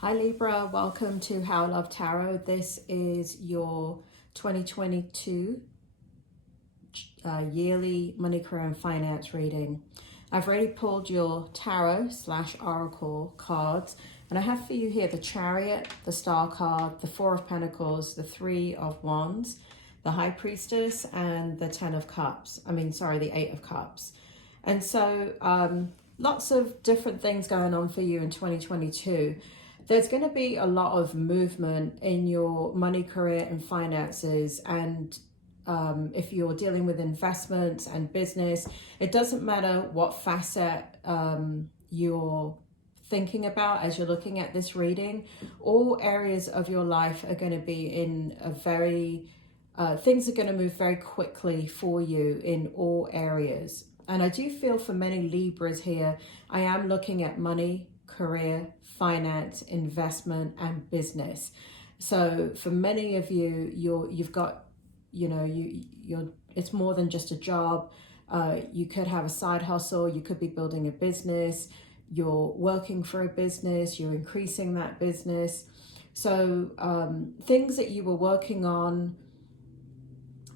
Hi Libra, welcome to How I Love Tarot. This is your 2022 yearly money, career and finance reading. I've already pulled your tarot / oracle cards, and I have for you here the Chariot, the Star card, the Four of Pentacles, the Three of Wands, the High Priestess, and the the Eight of Cups. And so lots of different things going on for you in 2022. There's going to be a lot of movement in your money, career and finances, and if you're dealing with investments and business, it doesn't matter what facet you're thinking about as you're looking at this reading. All areas of your life are going to be in a things are going to move very quickly for you in all areas. And I do feel for many Libras here, I am looking at money, career, finance, investment, and business. So for many of you, it's more than just a job. You could have a side hustle. You could be building a business. You're working for a business. You're increasing that business. So things that you were working on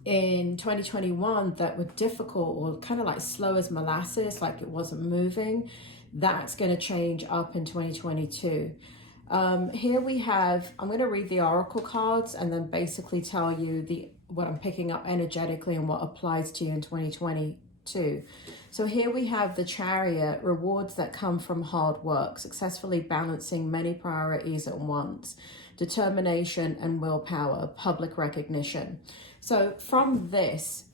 in 2021 that were difficult or kind of like slow as molasses, like it wasn't moving, that's going to change up in 2022. Here we have, I'm going to read the oracle cards and then basically tell you what I'm picking up energetically and what applies to you in 2022. So here we have the Chariot, rewards that come from hard work, successfully balancing many priorities at once, determination and willpower, public recognition. So from this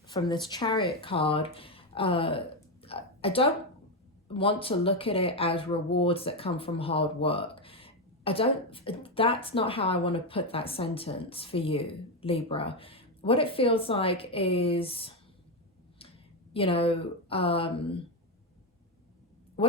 Chariot card, I don't want to look at it as rewards that come from hard work. That's not how I want to put that sentence for you, Libra. What it feels like is, what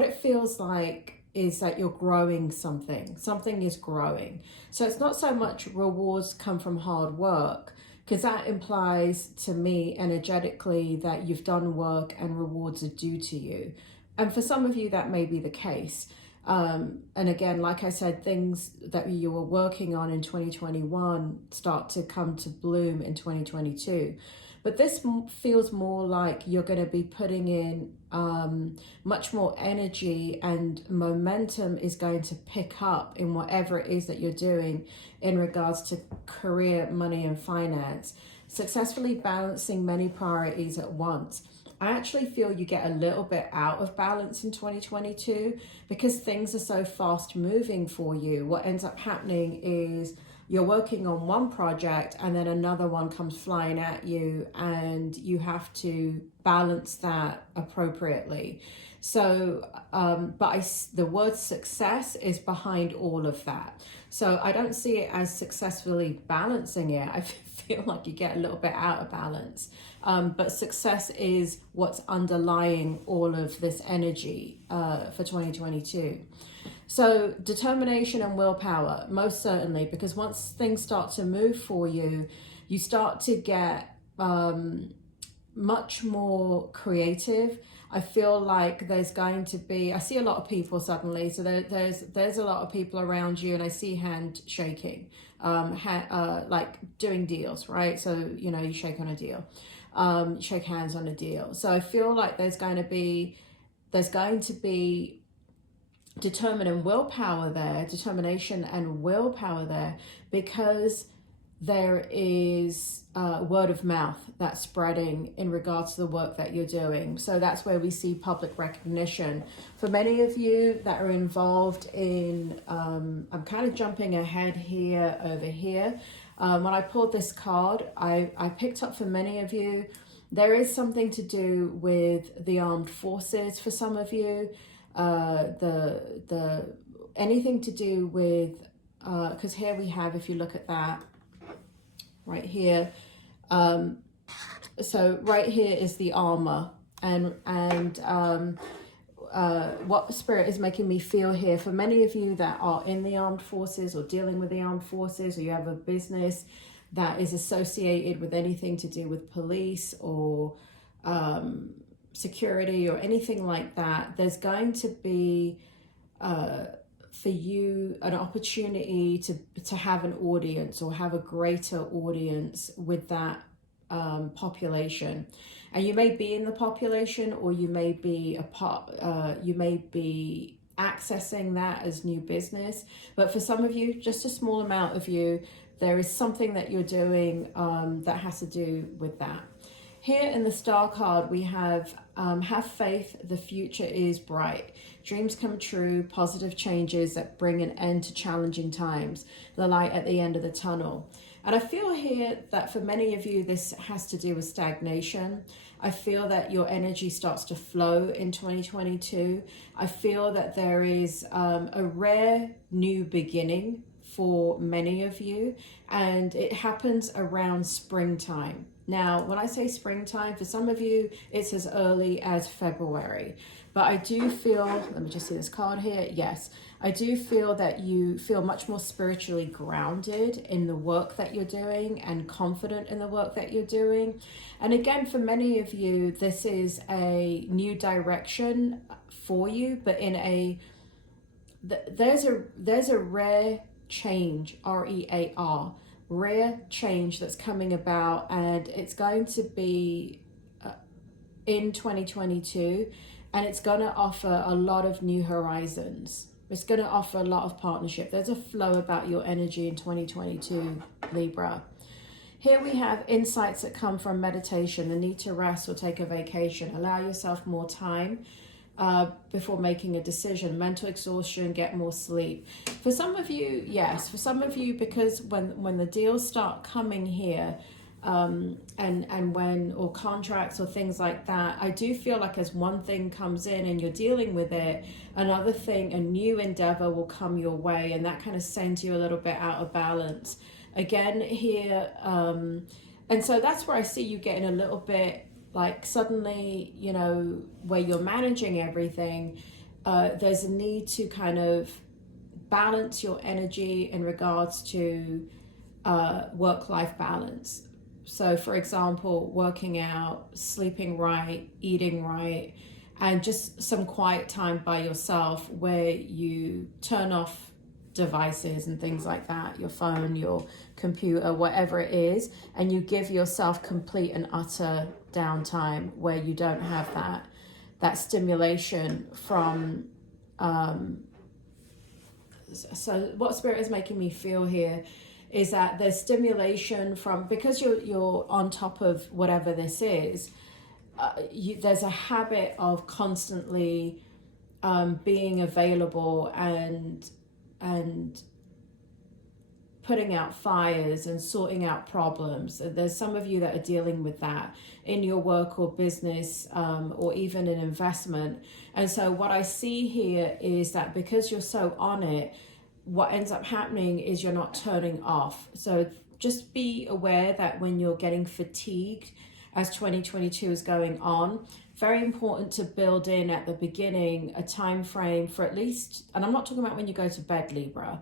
it feels like is that you're growing something. Something is growing. So it's not so much rewards come from hard work, because that implies to me energetically that you've done work and rewards are due to you. And for some of you, that may be the case. And again, like I said, things that you were working on in 2021 start to come to bloom in 2022. But this feels more like you're going to be putting in much more energy, and momentum is going to pick up in whatever it is that you're doing in regards to career, money and finance. Successfully balancing many priorities at once. I actually feel you get a little bit out of balance in 2022 because things are so fast moving for you. What ends up happening is you're working on one project and then another one comes flying at you, and you have to balance that appropriately. So, the word success is behind all of that. So I don't see it as successfully balancing it. I feel like you get a little bit out of balance. But success is what's underlying all of this energy for 2022. So determination and willpower, most certainly, because once things start to move for you, you start to get much more creative. I feel like there's going to be, I see a lot of people suddenly, so there's a lot of people around you, and I see hand shaking, like doing deals, right? So, you shake on a deal, shake hands on a deal. So I feel like there's going to be determination and willpower there, because there is word of mouth that's spreading in regards to the work that you're doing. So that's where we see public recognition. For many of you that are involved in, I'm kind of jumping ahead here, over here. When I pulled this card, I picked up for many of you, there is something to do with the armed forces for some of you. Anything to do with, because here we have, if you look at that, right here, so right here is the armor, and what Spirit is making me feel here, for many of you that are in the armed forces or dealing with the armed forces, or you have a business that is associated with anything to do with police or security or anything like that, there's going to be for you an opportunity to have an audience or have a greater audience with that population. And you may be in the population, or you may be a part, you may be accessing that as new business. But for some of you, just a small amount of you, there is something that you're doing that has to do with that. Here in the Star card, we have faith, the future is bright. Dreams come true, positive changes that bring an end to challenging times, the light at the end of the tunnel. And I feel here that for many of you, this has to do with stagnation. I feel that your energy starts to flow in 2022. I feel that there is a rare new beginning for many of you, and it happens around springtime. Now, when I say springtime, for some of you, it's as early as February. But I do feel, let me just see this card here. Yes, I do feel that you feel much more spiritually grounded in the work that you're doing and confident in the work that you're doing. And again, for many of you, this is a new direction for you, but in there's a rare change, R-E-A-R, rare change that's coming about, and it's going to be in 2022, and it's going to offer a lot of new horizons. It's going to offer a lot of partnership. There's a flow about your energy in 2022, Libra. Here we have insights that come from meditation, the need to rest or take a vacation. Allow yourself more time before making a decision. Mental exhaustion, get more sleep. For some of you, yes. For some of you, because when the deals start coming here, and when, or contracts or things like that, I do feel like as one thing comes in and you're dealing with it, another thing, a new endeavor will come your way, and that kind of sends you a little bit out of balance again here. And so that's where I see you getting a little bit like suddenly, you know, where you're managing everything, there's a need to kind of balance your energy in regards to work-life balance. So for example, working out, sleeping right, eating right, and just some quiet time by yourself where you turn off devices and things like that, your phone, your computer, whatever it is, and you give yourself complete and utter downtime where you don't have that stimulation from so what Spirit is making me feel here is that there's stimulation from, because you're on top of whatever this is, there's a habit of constantly being available and putting out fires and sorting out problems. There's some of you that are dealing with that in your work or business, or even in investment. And so what I see here is that because you're so on it, what ends up happening is you're not turning off. So just be aware that when you're getting fatigued as 2022 is going on, very important to build in at the beginning a time frame for at least, and I'm not talking about when you go to bed, Libra.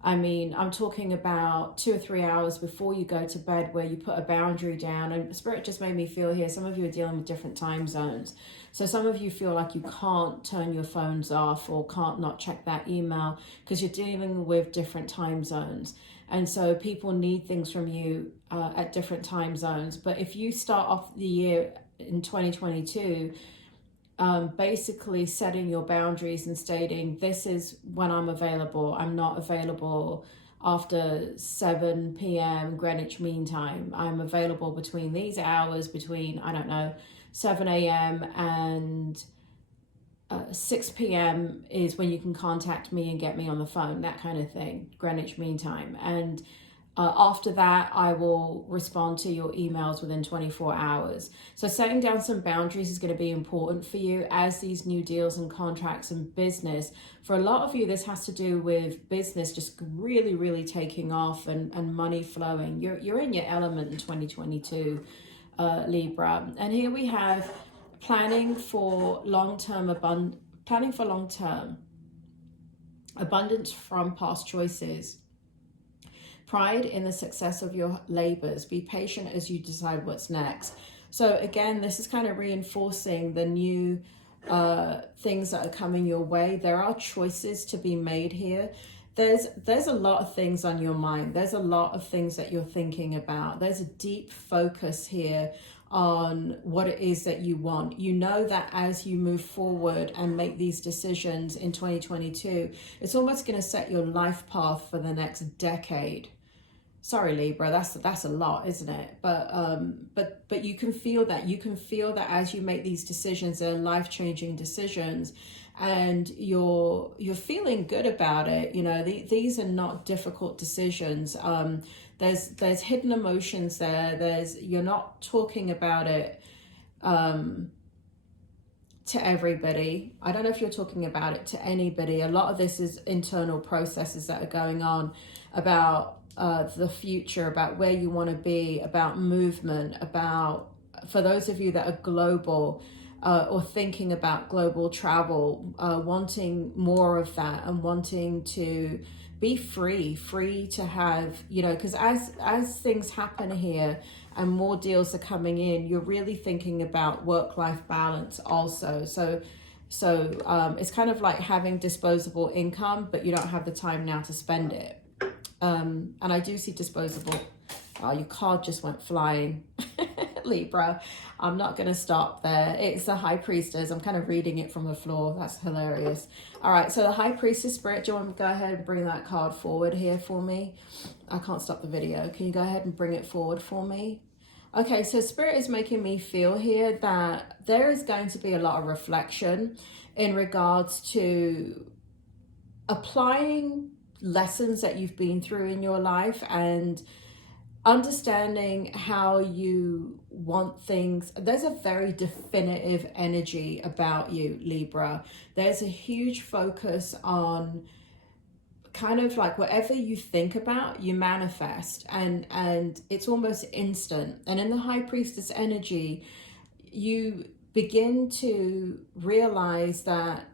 I mean, I'm talking about 2 or 3 hours before you go to bed where you put a boundary down. And Spirit just made me feel here, some of you are dealing with different time zones. So some of you feel like you can't turn your phones off or can't not check that email because you're dealing with different time zones. And so people need things from you at different time zones. But if you start off the year in 2022, basically setting your boundaries and stating, this is when I'm available. I'm not available after 7 p.m. Greenwich Mean Time. I'm available between these hours, between, I don't know, 7 a.m. and 6 p.m. is when you can contact me and get me on the phone, that kind of thing, Greenwich Mean Time. And after that, I will respond to your emails within 24 hours. So setting down some boundaries is going to be important for you as these new deals and contracts and business. For a lot of you, this has to do with business just really, really taking off and money flowing. You're in your element in 2022, Libra. And here we have planning for long-term abundance from past choices. Pride in the success of your labors. Be patient as you decide what's next. So again, this is kind of reinforcing the new things that are coming your way. There are choices to be made here. There's a lot of things on your mind. There's a lot of things that you're thinking about. There's a deep focus here on what it is that you want. You know that as you move forward and make these decisions in 2022, it's almost going to set your life path for the next decade. Sorry, Libra, that's a lot, isn't it? But you can feel that. You can feel that as you make these decisions, they're life-changing decisions, and you're feeling good about it. You know, these are not difficult decisions. There's hidden emotions there. You're not talking about it to everybody. I don't know if you're talking about it to anybody. A lot of this is internal processes that are going on about the future, about where you want to be, about movement, about, for those of you that are global or thinking about global travel, wanting more of that and wanting to be free to have, you know, because as things happen here and more deals are coming in, you're really thinking about work-life balance also. So it's kind of like having disposable income, but you don't have the time now to spend it. And I do see disposable. Oh, your card just went flying. Libra. I'm not going to stop there. It's the High Priestess. I'm kind of reading it from the floor. That's hilarious. All right, so the High Priestess Spirit, do you want to go ahead and bring that card forward here for me? I can't stop the video. Can you go ahead and bring it forward for me? Okay, so Spirit is making me feel here that there is going to be a lot of reflection in regards to applying lessons that you've been through in your life and understanding how you want things. There's a very definitive energy about you, Libra. There's a huge focus on kind of like whatever you think about, you manifest, and it's almost instant. And in the High Priestess energy, you begin to realize that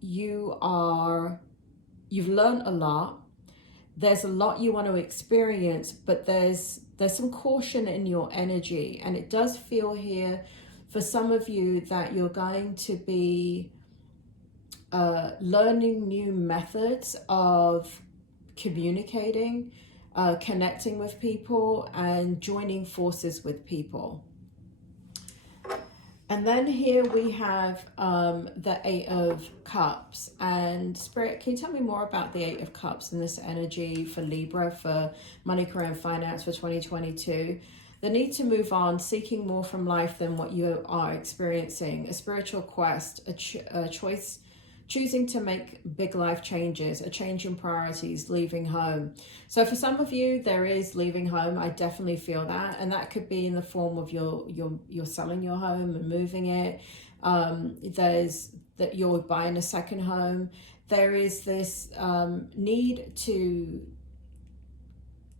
you've learned a lot. There's a lot you want to experience, but there's some caution in your energy. And it does feel here for some of you that you're going to be learning new methods of communicating, connecting with people, and joining forces with people. And then here we have the Eight of Cups. And Spirit, can you tell me more about the Eight of Cups and this energy for Libra, for money, career, and finance for 2022? The need to move on, seeking more from life than what you are experiencing. A spiritual quest, a choice, choosing to make big life changes, a change in priorities, leaving home. So for some of you, there is leaving home. I definitely feel that. And that could be in the form of you're selling your home and moving it. There's that you're buying a second home. There is this need to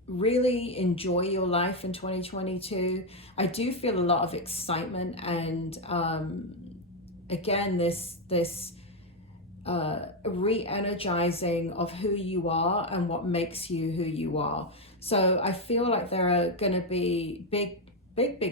really enjoy your life in 2022. I do feel a lot of excitement and again, this re-energizing of who you are and what makes you who you are. So I feel like there are going to be big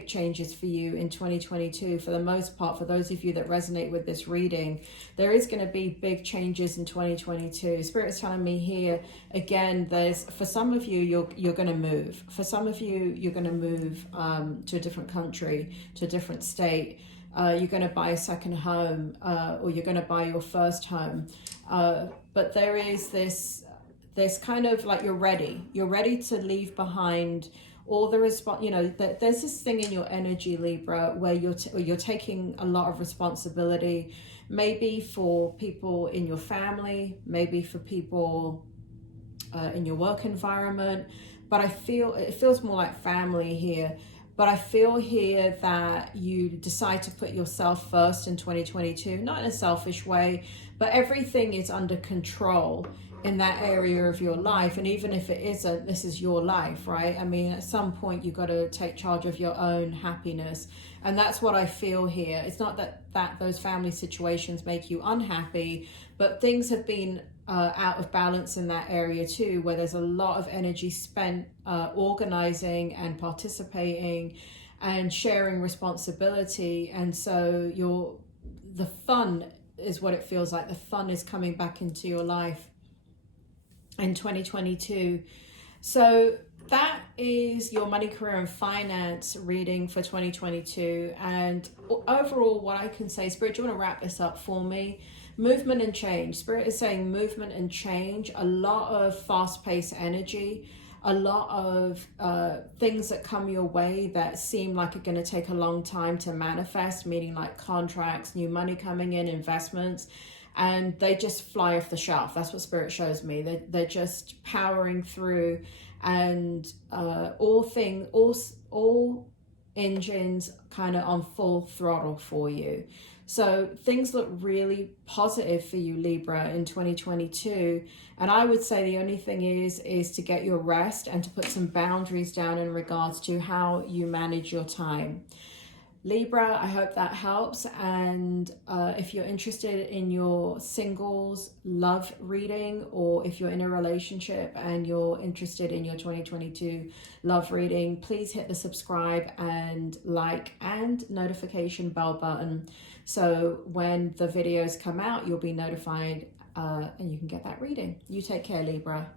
changes for you in 2022. For the most part, for those of you that resonate with this reading, there is going to be big changes in 2022. Spirit is telling me here again, for some of you, you're going to move. For some of you, you're going to move to a different country, to a different state. You're going to buy a second home, or you're going to buy your first home. But there is this kind of like you're ready to leave behind all the there's this thing in your energy, Libra, where you're taking a lot of responsibility, maybe for people in your family, maybe for people in your work environment. But it feels more like family here. But I feel here that you decide to put yourself first in 2022, not in a selfish way, but everything is under control in that area of your life. And even if it isn't, this is your life, right? I mean, at some point, you've got to take charge of your own happiness. And that's what I feel here. It's not that those family situations make you unhappy, but things have been out of balance in that area too, where there's a lot of energy spent organizing and participating and sharing responsibility. And so the fun is what it feels like. The fun is coming back into your life in 2022. So that is your money, career and finance reading for 2022. And overall, what I can say, Spirit, do you want to wrap this up for me? Movement and change. Spirit is saying movement and change, a lot of fast-paced energy, a lot of things that come your way that seem like are going to take a long time to manifest, meaning like contracts, new money coming in, investments, and they just fly off the shelf. That's what Spirit shows me. They're just powering through, and all engines kind of on full throttle for you. So things look really positive for you, Libra, in 2022. And I would say the only thing is to get your rest and to put some boundaries down in regards to how you manage your time. Libra, I hope that helps. And if you're interested in your singles love reading, or if you're in a relationship and you're interested in your 2022 love reading, please hit the subscribe and like and notification bell button. So when the videos come out, you'll be notified and you can get that reading. You take care, Libra.